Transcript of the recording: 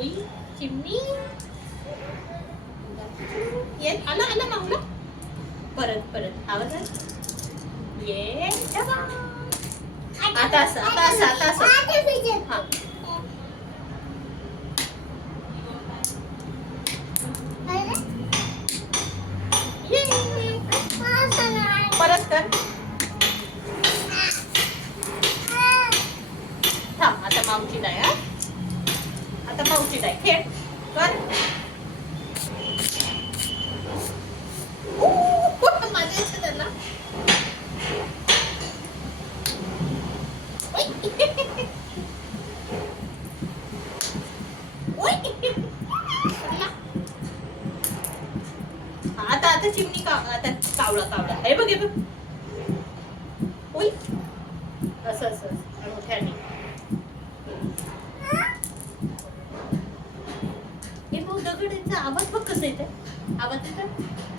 उई चिमणी ये आला आला मावला परत परत आवाज ये आता असं आता असं आता असं हा परत कर थांब आता मावची डाय हा आता मावची डाय खेळ कर माझ्या इथं त्यांना आता आता चिमणी का आता कावळा कावळा हे बघ हे बघ उई असं असं मोठ्याने हे बघ दगडाचा आवाज बघ कसं येते आवाज येतो